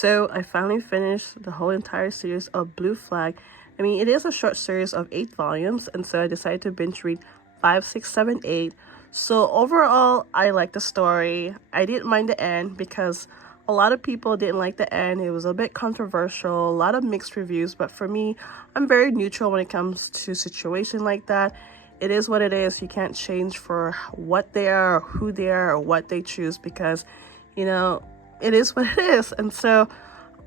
So I finally finished the whole entire series of Blue Flag. I mean, it is a short series of 8 volumes, and so I decided to binge read 5, 6, 7, 8. So overall, I like the story. I didn't mind the end because a lot of people didn't like the end. It was a bit controversial, a lot of mixed reviews, but for me, I'm very neutral when it comes to situations like that. It is what it is. You can't change for what they are, or who they are, or what they choose because, you know, it is what it is. And so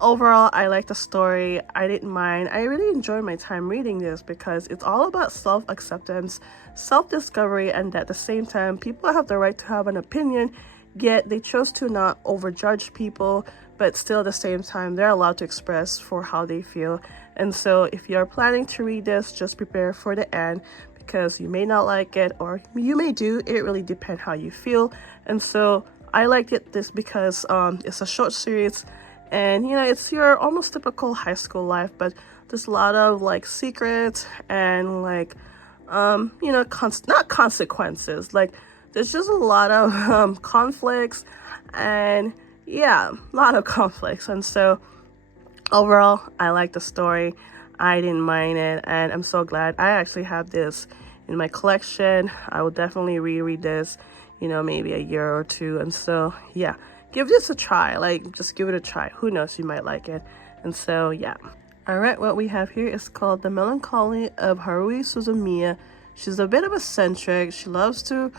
overall, I like the story. I didn't mind. I really enjoyed my time reading this because it's all about self-acceptance, self-discovery, and at the same time, people have the right to have an opinion, yet they chose to not overjudge people, but still at the same time, they're allowed to express for how they feel. And so if you're planning to read this, just prepare for the end because you may not like it or you may do. It really depends how you feel. And so I liked this because it's a short series and it's your almost typical high school life, but there's a lot of like secrets and like not consequences, like there's just a lot of conflicts and yeah, a lot of conflicts. And so overall, I like the story. I didn't mind it, and I'm so glad I actually have this in my collection. I will definitely reread this, maybe a year or two. And so, yeah, give this a try. Like, just give it a try. Who knows? You might like it. And so, yeah. All right, what we have here is called The Melancholy of Haruhi Suzumiya. She's a bit of a eccentric. She loves to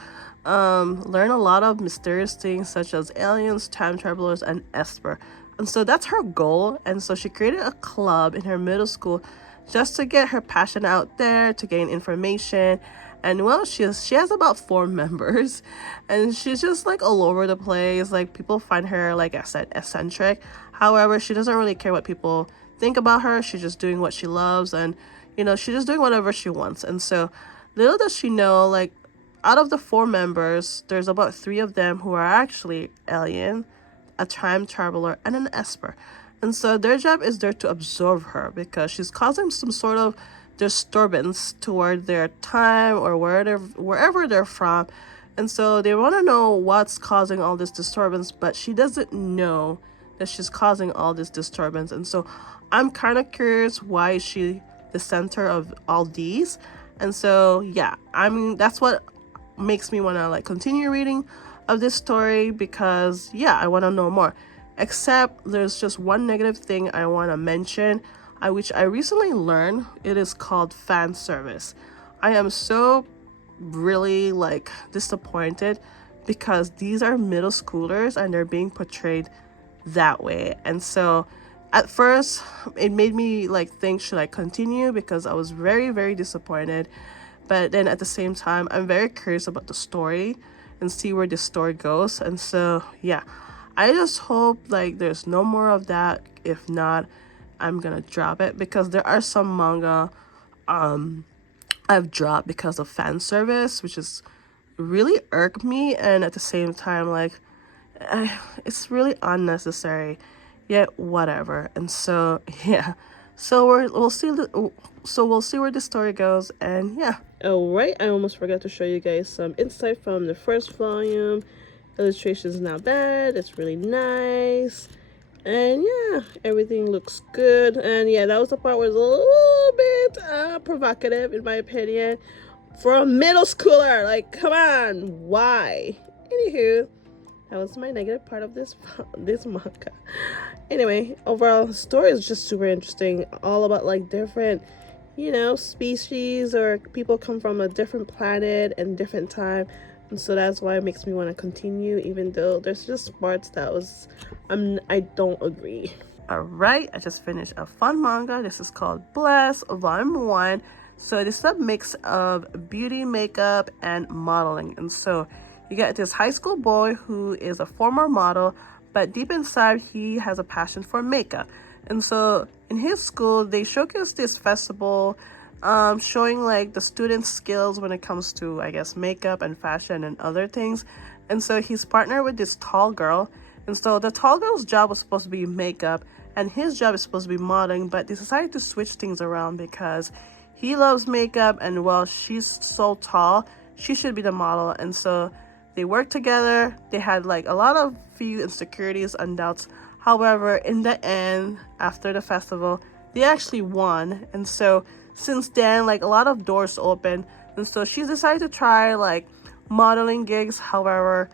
learn a lot of mysterious things such as aliens, time travelers, and Esper. And so that's her goal. And so she created a club in her middle school just to get her passion out there, to gain information. And well, she has about 4 members, and she's just like all over the place. Like, people find her, like I said, eccentric. However, she doesn't really care what people think about her. She's just doing what she loves, and she's just doing whatever she wants. And so little does she know, like, out of the 4 members, there's about 3 of them who are actually alien, a time traveler, and an Esper. And so their job is there to absorb her because she's causing some sort of disturbance toward their time or wherever they're from. And so they want to know what's causing all this disturbance, but she doesn't know that she's causing all this disturbance. And so I'm kind of curious, why is she the center of all these? And so yeah, I mean, that's what makes me want to like continue reading of this story because yeah, I want to know more. Except there's just one negative thing I want to mention, which I recently learned. It is called fan service. I am so really like disappointed because these are middle schoolers and they're being portrayed that way. And so at first it made me like think, should I continue, because I was very, very disappointed. But then at the same time, I'm very curious about the story and see where this story goes. And so yeah, I just hope like there's no more of that. If not, I'm gonna drop it because there are some manga I've dropped because of fan service, which is really irked me. And at the same time, like, it's really unnecessary, yet whatever. And so yeah, so we'll see where the story goes. And yeah, all right, I almost forgot to show you guys some insight from the first volume. Illustration's not bad, it's really nice, and yeah, everything looks good. And yeah, that was the part where it was a little bit provocative in my opinion for a middle schooler. Like, come on, why? Anywho, that was my negative part of this manga. Anyway, overall, the story is just super interesting, all about like different species or people come from a different planet and different time. And so that's why it makes me want to continue, even though there's just parts that I don't agree. All right, I just finished a fun manga. This is called Bless Volume 1. So this is a mix of beauty, makeup, and modeling. And so you get this high school boy who is a former model, but deep inside he has a passion for makeup. And so in his school, they showcase this festival showing like the students' skills when it comes to, I guess, makeup and fashion and other things. And so he's partnered with this tall girl. And so the tall girl's job was supposed to be makeup and his job is supposed to be modeling, but they decided to switch things around because he loves makeup and well, she's so tall, she should be the model. And so they worked together. They had like a lot of few insecurities and doubts. However, in the end, after the festival, they actually won. And so since then, like, a lot of doors open. And so she decided to try like modeling gigs. However,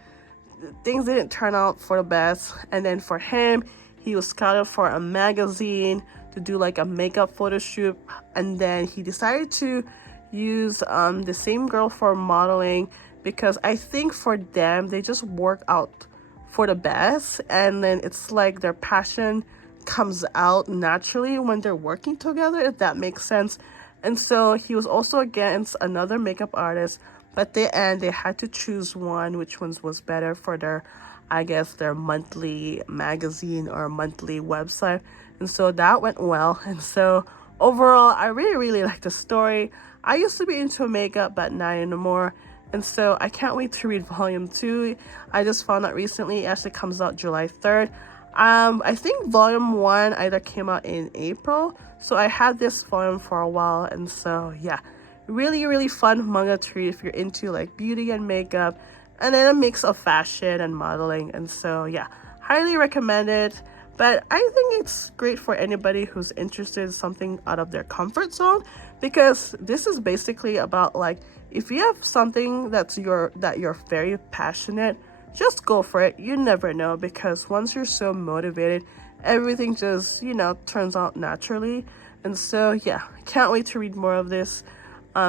things didn't turn out for the best. And then for him, he was scouted for a magazine to do like a makeup photo shoot. And then he decided to use the same girl for modeling, because I think for them, they just work out for the best, and then it's like their passion comes out naturally when they're working together, if that makes sense. And so he was also against another makeup artist, but at the end they had to choose one, which one was better for their, I guess, their monthly magazine or monthly website. And so that went well. And so overall, I really like the story. I used to be into makeup, but not anymore. And so I can't wait to read volume 2. I just found out recently it actually comes out July 3rd. I think volume 1 either came out in April. So I had this volume for a while. And so yeah, really fun manga to read if you're into like beauty and makeup, and then a mix of fashion and modeling. And so yeah, highly recommend it. But I think it's great for anybody who's interested in something out of their comfort zone, because this is basically about like, if you have something that you're very passionate, just go for it. You never know, because once you're so motivated, everything just, turns out naturally. And so yeah, can't wait to read more of this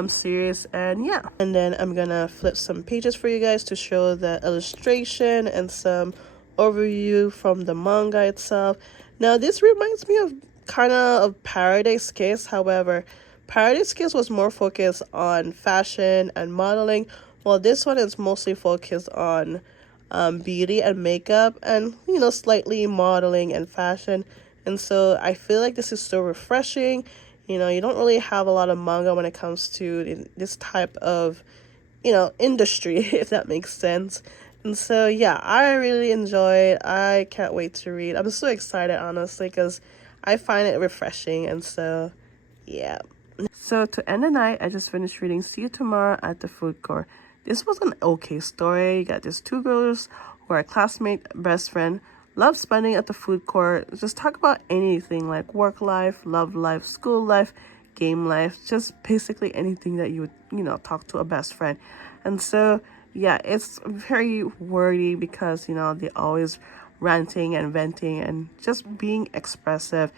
series. And yeah, and then I'm gonna flip some pages for you guys to show the illustration and some overview from the manga itself. Now this reminds me of kind of Paradise Kiss. However, Paradise Kiss was more focused on fashion and modeling, while this one is mostly focused on beauty and makeup, and slightly modeling and fashion. And so I feel like this is so refreshing. You don't really have a lot of manga when it comes to this type of industry, if that makes sense. And so yeah, I really enjoy it. I can't wait to read. I'm so excited, honestly, because I find it refreshing. And so yeah. So to end the night, I just finished reading See You Tomorrow at the Food Court. This was an okay story. You got these two girls who are classmate, best friend, love spending at the food court. Just talk about anything like work life, love life, school life, game life, just basically anything that you would, talk to a best friend. And so yeah, it's very wordy because, they're always ranting and venting and just being expressive.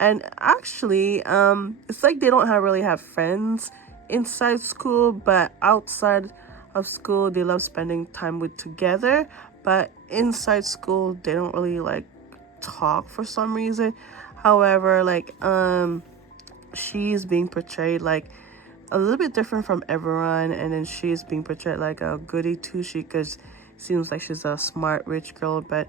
And actually, it's like they don't really have friends inside school, but outside of school, they love spending time with together. But inside school, they don't really like talk for some reason. However, like, she's being portrayed like a little bit different from everyone, and then she's being portrayed like a goody two-shoes, because seems like she's a smart rich girl, but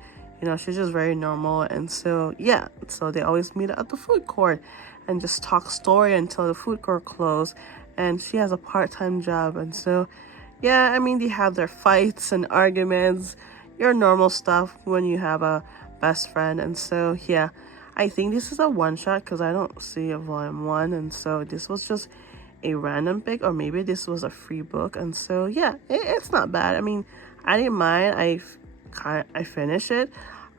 she's just very normal. And so yeah, so they always meet at the food court and just talk story until the food court closed. And she has a part-time job. And so yeah, I mean, they have their fights and arguments, your normal stuff when you have a best friend. And so yeah, I think this is a one-shot because I don't see a volume 1. And so this was just a random pick, or maybe this was a free book. And so yeah, it's not bad. I mean, I didn't mind. I finished it.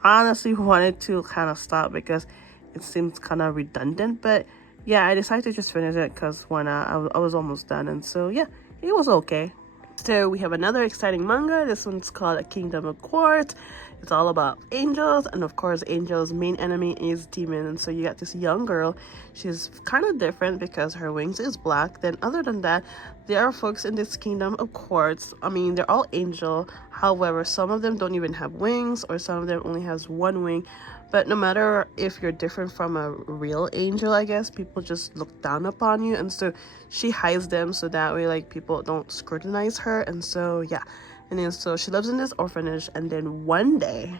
I honestly wanted to kind of stop because it seems kind of redundant, but yeah, I decided to just finish it because when I was almost done. And so yeah, it was okay. So we have another exciting manga. This one's called A Kingdom of Quartz. It's all about angels, and of course Angel's main enemy is demon. And so you got this young girl. She's kind of different because her wings is black. Then other than that, there are folks in this Kingdom of Quartz. I mean, they're all angel. However, some of them don't even have wings, or some of them only has one wing. But no matter if you're different from a real angel, I guess, people just look down upon you. And so she hides them so that way, like, people don't scrutinize her. And so yeah, and then so she lives in this orphanage, and then one day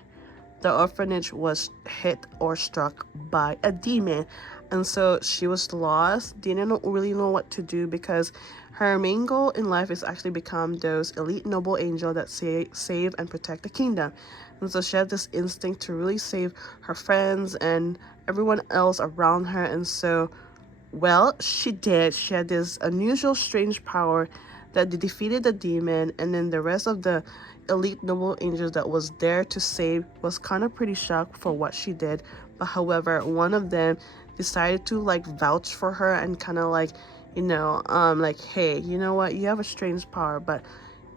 the orphanage was hit or struck by a demon. And so she was lost, didn't really know what to do, because her main goal in life is actually become those elite noble angel that save and protect the kingdom. And so she had this instinct to really save her friends and everyone else around her. And so, well, she did. She had this unusual, strange power that defeated the demon, and then the rest of the elite noble angels that was there to save was kind of pretty shocked for what she did. But however, one of them decided to like vouch for her and kind of like, you know, like, hey, you know what, you have a strange power, but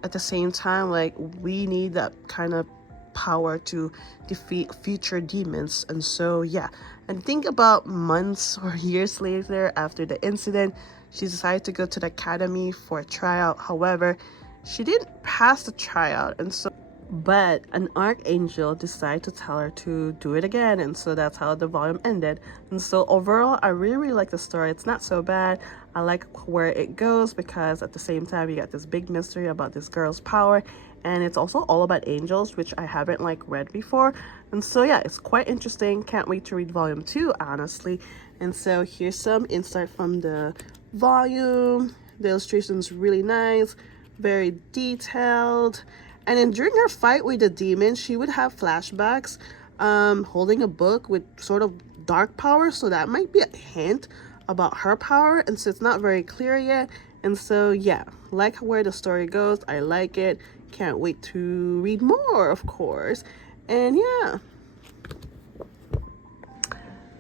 at the same time, like, we need that kind of power to defeat future demons. And so yeah, and think about months or years later after the incident, she decided to go to the academy for a tryout. However, she didn't pass the tryout, and so but an archangel decided to tell her to do it again, and so that's how the volume ended. And so overall, I really like the story. It's not so bad. I like where it goes because at the same time you got this big mystery about this girl's power, and it's also all about angels, which I haven't like read before. And so yeah, it's quite interesting. Can't wait to read volume 2, honestly. And so here's some insight from the volume. The illustration's really nice, very detailed. And then during her fight with the demon, she would have flashbacks, holding a book with sort of dark power. So that might be a hint about her power. And so it's not very clear yet. And so yeah, like where the story goes. I like it. Can't wait to read more, of course. And yeah.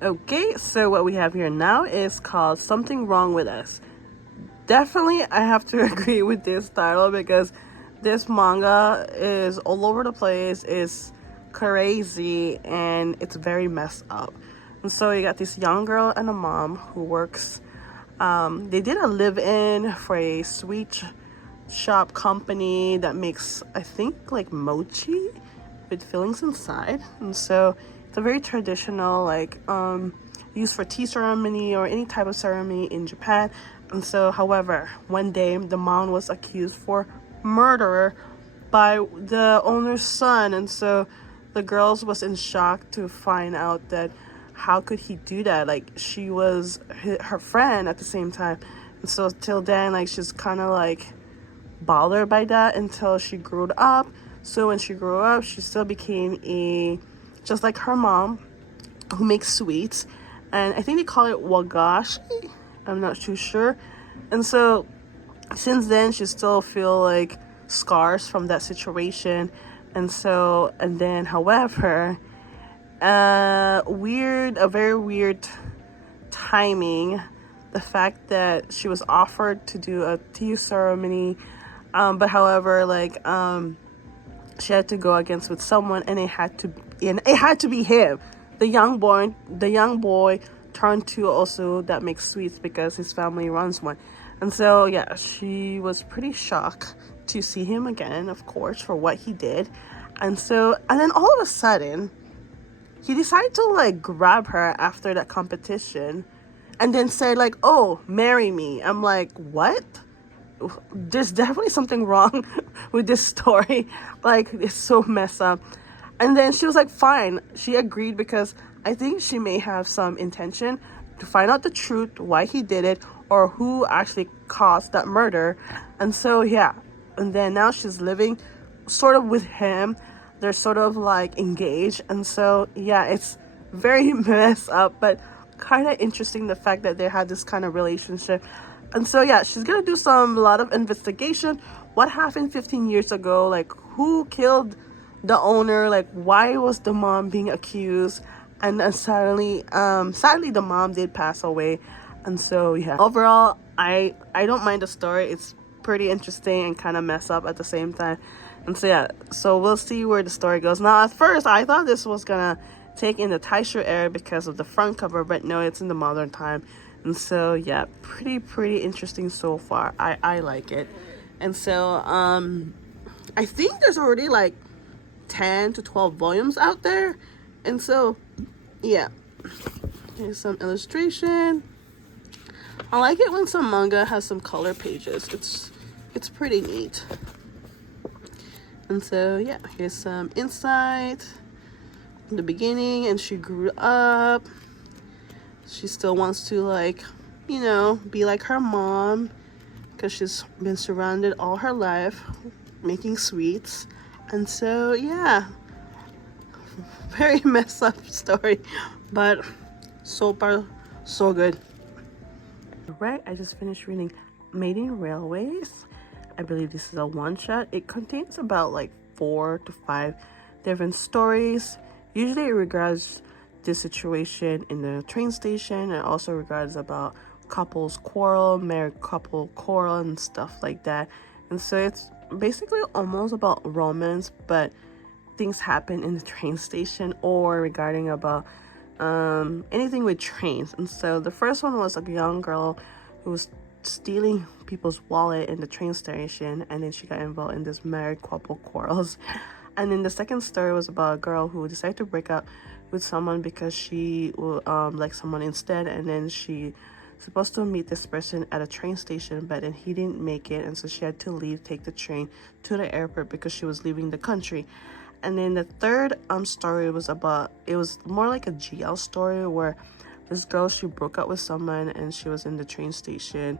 Okay, so what we have here now is called Something Wrong With Us. Definitely, I have to agree with this title because this manga is all over the place, is crazy, and it's very messed up. And so you got this young girl and a mom who works, they did a live-in for a sweet shop company that makes, I think, like mochi with fillings inside. And so it's a very traditional, like, used for tea ceremony or any type of ceremony in Japan. And so, however, one day the mom was accused for murder by the owner's son, and so the girls was in shock to find out that how could he do that, like she was her friend at the same time. And so till then, like, she's kind of like bothered by that until she grew up. So when she grew up, she still became just like her mom, who makes sweets, and I think they call it wagashi, I'm not too sure. And so since then, she still feel like scars from that situation. And so, and then, however, a very weird timing, the fact that she was offered to do a tea ceremony, but however, like, she had to go against with someone, and it had to be him, the young boy turned to also that makes sweets because his family runs one. And so yeah, she was pretty shocked to see him again, of course, for what he did. And then all of a sudden, he decided to like grab her after that competition and then say like, oh, marry me. I'm like, what? There's definitely something wrong with this story. Like, it's so messed up. And then she was like, fine. She agreed because I think she may have some intention to find out the truth, why he did it, or who actually caused that murder. And so yeah, and then now she's living sort of with him. They're sort of like engaged. And so yeah, it's very messed up, but kind of interesting, the fact that they had this kind of relationship. And so yeah, she's gonna do a lot of investigation. What happened 15 years ago? Like, who killed the owner? Like, why was the mom being accused? And then sadly the mom did pass away. And so yeah, overall, I don't mind the story. It's pretty interesting and kind of messed up at the same time. And so yeah, so we'll see where the story goes. Now, at first I thought this was gonna take in the Taisho era because of the front cover, but no, it's in the modern time. And so yeah, pretty interesting so far. I like it. And so I think there's already like 10 to 12 volumes out there. And so yeah, here's some illustration. I like it when some manga has some color pages. It's pretty neat. And so yeah, here's some insight in the beginning. And she grew up. She still wants to, like, you know, be like her mom because she's been surrounded all her life making sweets. And so yeah, very messed up story, but so far so good. Right, I just finished reading Maiden Railways. I believe this is a one-shot. It contains about like 4 to 5 different stories. Usually it regards this situation in the train station, and also regards about couples quarrel, married couple quarrel, and stuff like that. And so it's basically almost about romance, but things happen in the train station or regarding about anything with trains. And so the first one was a young girl who was stealing people's wallet in the train station, and then she got involved in this married couple quarrels. And then the second story was about a girl who decided to break up with someone because she will like someone instead, and then she supposed to meet this person at a train station, but then he didn't make it, and so she had to leave, take the train to the airport because she was leaving the country. And then the third story was about, it was more like a GL story where this girl, she broke up with someone and she was in the train station.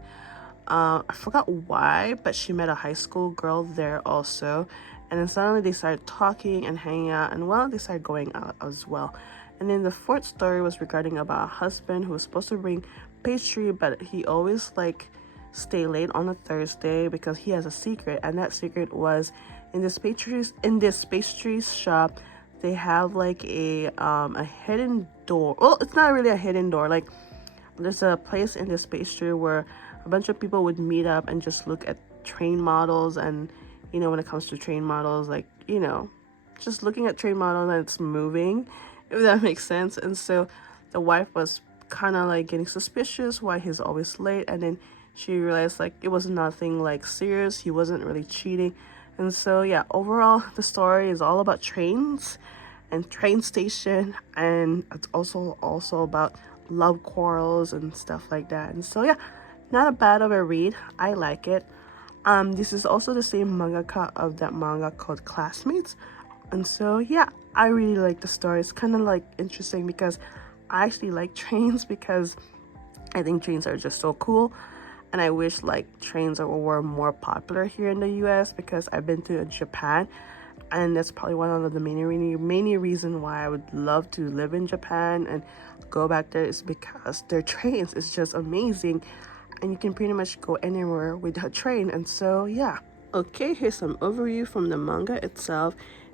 I forgot why, but she met a high school girl there also, and then suddenly they started talking and hanging out, and well, they started going out as well. And then the fourth story was regarding about a husband who was supposed to bring pastry, but he always like stay late on a Thursday because he has a secret, and that secret was in this pastry shop. They have like a hidden door. Well, it's not really a hidden door. Like, there's a place in this pastry where a bunch of people would meet up and just look at train models. And you know, when it comes to train models, like, you know, just looking at train models and it's moving, if that makes sense. And so the wife was kind of like getting suspicious why he's always late, and then she realized like it was nothing like serious, he wasn't really cheating. And so yeah, overall the story is all about trains and train station, and it's also about love quarrels and stuff like that. And so yeah, not a bad of a read. I like it. This is also the same mangaka of that manga called Classmates. And so yeah, I really like the story. It's kind of like interesting because I actually like trains, because I think trains are just so cool, and I wish like trains were more popular here in the US, because I've been to Japan, and that's probably one of the main reason why I would love to live in Japan and go back there, is because their trains is just amazing, and you can pretty much go anywhere with a train. And so yeah. Okay, here's some overview from the manga itself.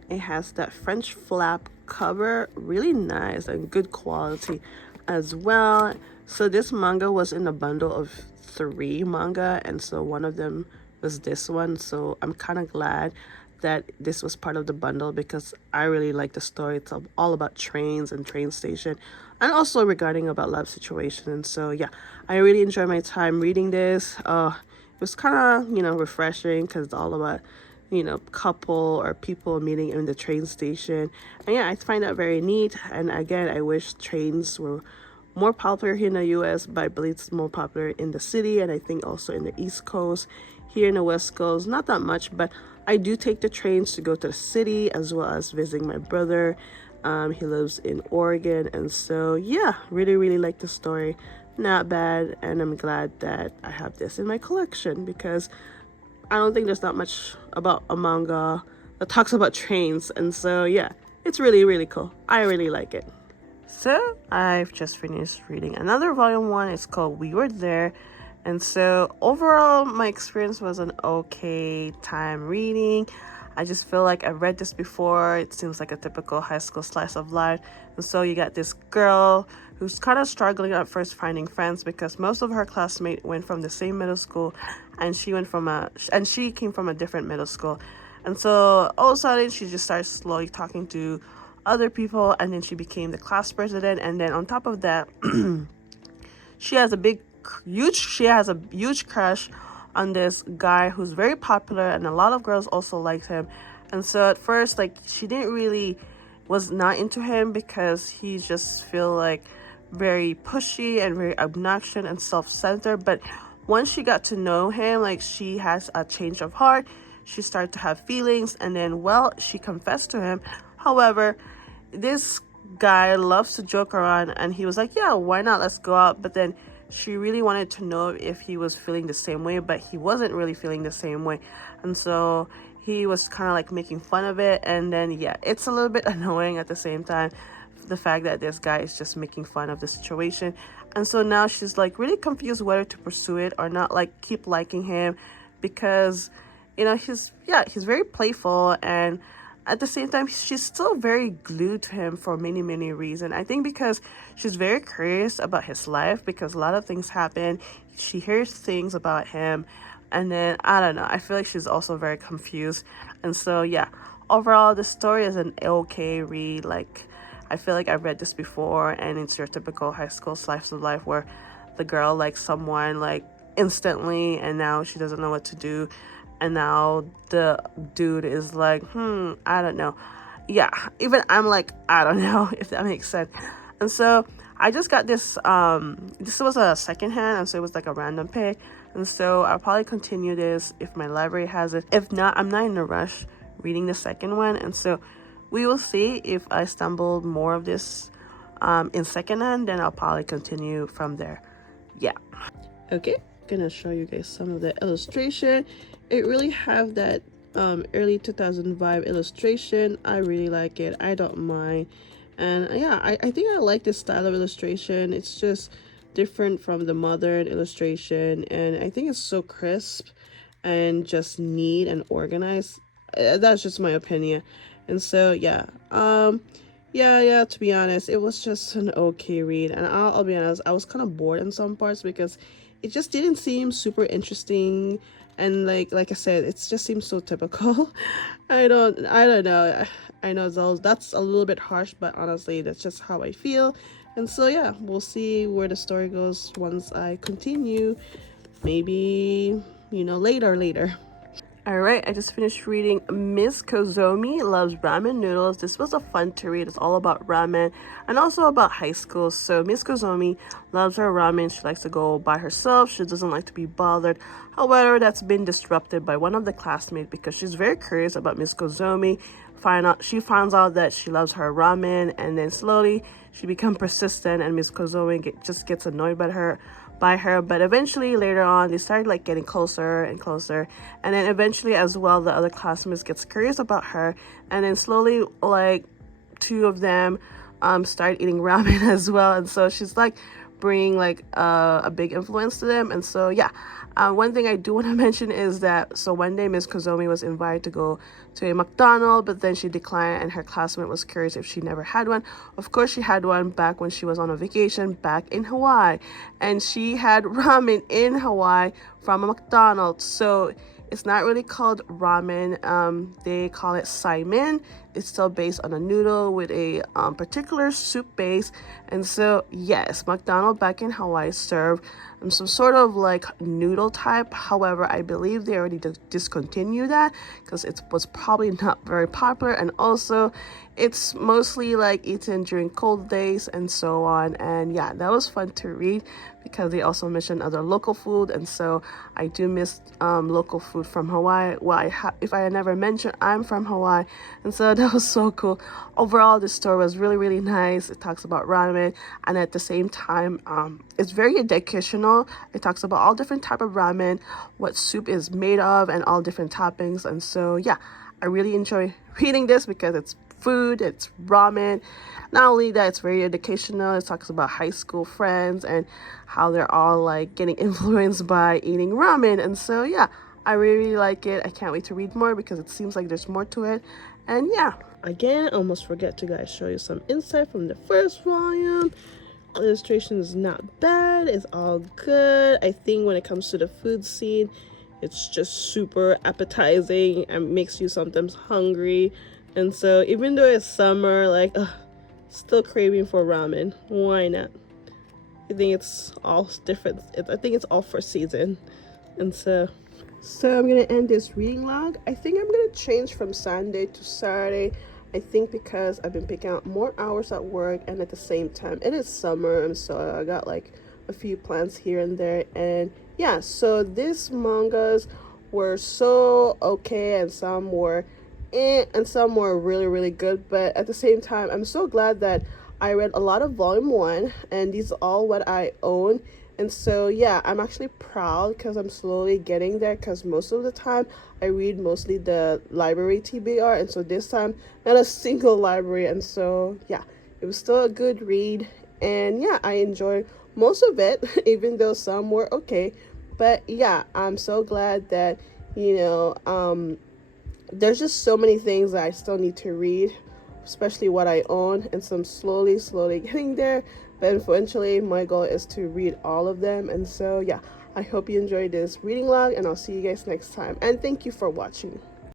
It has that French flap cover, really nice and good quality as well. So this manga was in a bundle of 3 manga, and so one of them was this one. So I'm kind of glad that this was part of the bundle, because I really like the story. It's all about trains and train station, and also regarding about love situation. And so yeah, I really enjoyed my time reading this. It was kind of, you know, refreshing, because it's all about, you know, couple or people meeting in the train station. And yeah, I find that very neat. And again, I wish trains were more popular here in the US, but I believe it's more popular in the city, and I think also in the East Coast. Here in the West Coast, not that much, but I do take the trains to go to the city, as well as visiting my brother. He lives in Oregon. And so yeah, really like the story. Not bad, and I'm glad that I have this in my collection, because I don't think there's not much about a manga that talks about trains. And so yeah, it's really cool. I really like it. So I've just finished reading another volume 1. It's called We Were There. And so overall, my experience was an okay time reading. I just feel like I've read this before. It seems like a typical high school slice of life. And so you got this girl who's kind of struggling at first finding friends, because most of her classmates went from the same middle school, and she came from a different middle school. And so all of a sudden she just started slowly talking to other people, and then she became the class president. And then on top of that, she has a huge crush on this guy who's very popular, and a lot of girls also liked him. And so at first, like, she was not into him, because he just feel like very pushy and very obnoxious and self-centered. But once she got to know him, like, she has a change of heart. She started to have feelings, and then, well, she confessed to him. However, this guy loves to joke around, and he was like, yeah, why not, let's go out. But then she really wanted to know if he was feeling the same way, but he wasn't really feeling the same way. And so he was kind of like making fun of it. And then yeah, it's a little bit annoying at the same time, the fact that this guy is just making fun of the situation. And so now she's like really confused whether to pursue it or not, like keep liking him, because he's very playful, and at the same time she's still very glued to him for many many reasons. I think because she's very curious about his life, because a lot of things happen, she hears things about him, and then I don't know, I feel like she's also very confused. And so yeah, overall the story is an okay read. Like, I feel like I've read this before, and it's your typical high school slice of life where the girl likes someone like instantly, and now she doesn't know what to do, and now the dude is like, I don't know. Yeah, even I'm like, I don't know, if that makes sense. And so I just got this. This was a second hand, and so it was like a random pick. And so I'll probably continue this if my library has it. If not, I'm not in a rush reading the second one, and so we will see. If I stumbled more of this in secondhand, then I'll probably continue from there. Yeah. Okay, gonna show you guys some of the illustration. It really have that early 2000 vibe illustration. I really like it. I don't mind. And yeah, I think I like this style of illustration. It's just different from the modern illustration, and I think it's so crisp and just neat and organized. That's just my opinion. And so yeah, yeah, to be honest, it was just an okay read. And I'll be honest, I was kind of bored in some parts because it just didn't seem super interesting. And like I said, it just seems so typical. I don't know. I know that's a little bit harsh, but honestly, that's just how I feel. And so yeah, we'll see where the story goes once I continue. Maybe, later. All right, I just finished reading Miss Kozomi Loves Ramen Noodles. This was a fun to read. It's all about ramen and also about high school. So Miss Kozomi loves her ramen. She likes to go by herself. She doesn't like to be bothered. However, that's been disrupted by one of the classmates because she's very curious about Miss Kozomi. She finds out that she loves her ramen, and then slowly she becomes persistent, and Miss Kozomi just gets annoyed by her. But eventually later on they started like getting closer and closer, and then eventually as well the other classmates gets curious about her, and then slowly like two of them start eating ramen as well. And so she's like bringing like a big influence to them. And so yeah, one thing I do want to mention is that so one day Miss Kozomi was invited to go to a McDonald's, but then she declined, and her classmate was curious if she never had one. Of course she had one back when she was on a vacation back in Hawaii, and she had ramen in Hawaii from a McDonald's. So it's not really called ramen. They call it saimin. It's still based on a noodle with a particular soup base. And so yes, McDonald's back in Hawaii served some sort of like noodle type. However, I believe they already discontinued that because it was probably not very popular, and also it's mostly like eaten during cold days and so on. And yeah, that was fun to read because they also mentioned other local food, and so I do miss local food from Hawaii. Well, if I had never mentioned, I'm from Hawaii, and so that was so cool. Overall, this story was really really nice. It talks about ramen, and at the same time it's very educational. It talks about all different type of ramen, what soup is made of, and all different toppings. And so yeah, I really enjoy reading this because it's food, it's ramen. Not only that, it's very educational. It talks about high school friends and how they're all like getting influenced by eating ramen. And so yeah, I really like it. I can't wait to read more because it seems like there's more to it. And yeah, again, I almost forget to guys show you some insight from the first volume. Illustration is not bad. It's all good. I think when it comes to the food scene, it's just super appetizing and makes you sometimes hungry. And so even though it's summer, like still craving for ramen. Why not? I think it's all different. I think it's all for season. And so I'm gonna end this reading log. I think I'm gonna change from Sunday to Saturday. I think because I've been picking up more hours at work, and at the same time it is summer, and so I got like a few plans here and there. And yeah, so these mangas were so okay, and some were and some were really really good. But at the same time, I'm so glad that I read a lot of volume 1, and these are all what I own. And so yeah, I'm actually proud because I'm slowly getting there, because most of the time I read mostly the library TBR, and so this time not a single library. And so yeah, it was still a good read, and yeah, I enjoyed most of it even though some were okay. But yeah, I'm so glad that You know, there's just so many things that I still need to read, especially what I own, and so I'm slowly getting there. But eventually, my goal is to read all of them. And so, yeah, I hope you enjoyed this reading log, and I'll see you guys next time. And thank you for watching.